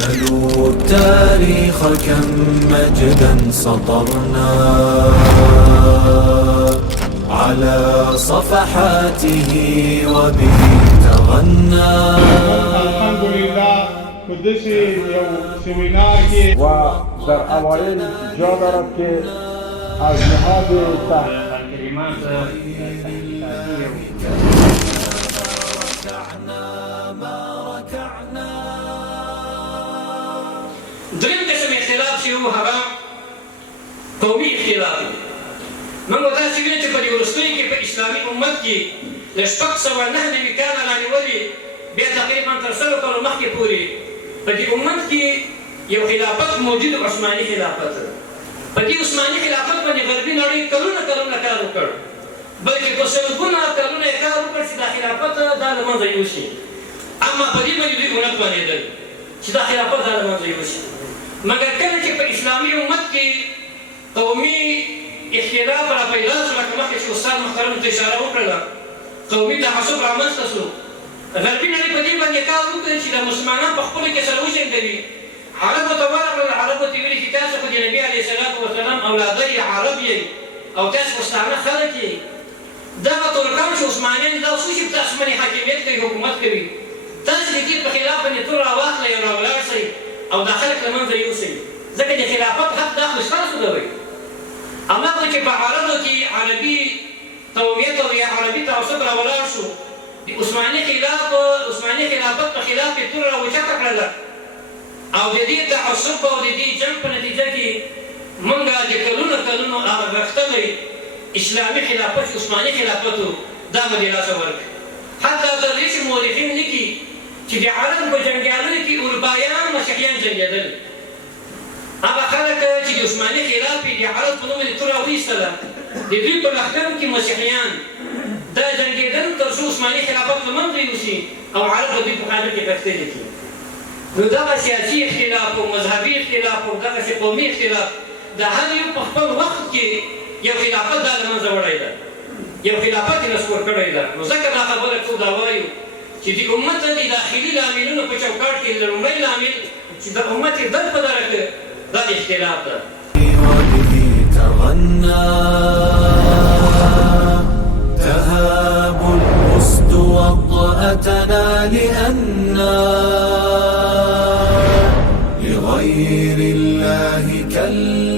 سلوا التاريخ كم مجدا سطرنا على صفحاته وبه تغنى. الحمد لله په داسې یو سیمینار کې و در اوایل جا دارد که از نهاد کلمات دریم قسم اختلاف چې و هغه قومي اختلاف دی. موږ داسې وینو چې په دې وروستیو کې په اسلامي امت کې له 609 کاله رانیولې بیا تقریبا تر 100 کالو مخکې پورې په دې امت کې یو خلافت موجود و، عثماني خلافت. په دې عثماني خلافت باندې غربي نړۍ کلونه کار وکړ، بلکې په سلګونه کلونه یې کار وکړ چې دا خلافت دا له منځه یوسي. اما په دې باندې دوی ونه توانېدل چې دا خلافت دا له منځه یوسي. مګر کله چې په اسلامي امت کې قومي اختلاف را پیدا شو، لکه مخکې چې استاد محترم ته اشاره وکړله، قومي تعصب رامنځته شو، غربي نړۍ په دې باندې کار وکړ چې د مسلمانان په خپلو کې سره وجنګوي. عربو ته ورغلل، عربو ته ویلي چې تاسو خو د نبي علیه السلام اولادۍ عرب یئ او تاسو پښتانه خلک یئ. دغه ترکان چې عثمانیان دا څو چې تاسو باندې حاکمیت کوي، حکومت کوي، تاسو د دې په خلاف باندې تور راواخلئ او راولاړ شئ او دا خلک له منځه یوسئ، ځکه د خلافت حق دا خو ستاسو دی. هماغه چې په عربو کې عربي قومیت او یا عربي تعصب راولاړ شو، د عثماني خلافت په خلاف یې تور راوچته کړله او د دې تعصب او د دې جنګ په نتیجه کې موږ د کلونو هغه غښتلی اسلامي خلافت چې عثماني خلافت و دا مو د لاسه ورکړ. حتی تر دې چې مورخین لیکي چې د عرب په جنګیالیو کې اروپایان مسیحیان جنګېدل. هغه خلک چې د عثماني خلاف یې د عرب په نوم یې توره وایستله، د دوی په لښکرو کې مسیحیان دا جنګېدل تر څو عثماني خلافت له منځه یوسي او عرب د دوی په خاطر کې غښتلي کړي. نو دغه سیاسي اختلاف او مذهبي اختلاف او دغسې قومي اختلاف د هر یو په خپل وخت کې یو خلافت دا له منځه وړی ده، یو خلافت یې نسکور کړی ده. نو ځکه دا خبره ټول دا وایو چې د امت د داخلي لاملونو په چوکاټ کې لومړی لامل چې د امت یې در په دره کې دا اختلاف ده. وبه تغنى تهاب الأسد وطأتنا لأننا لغير الله كلا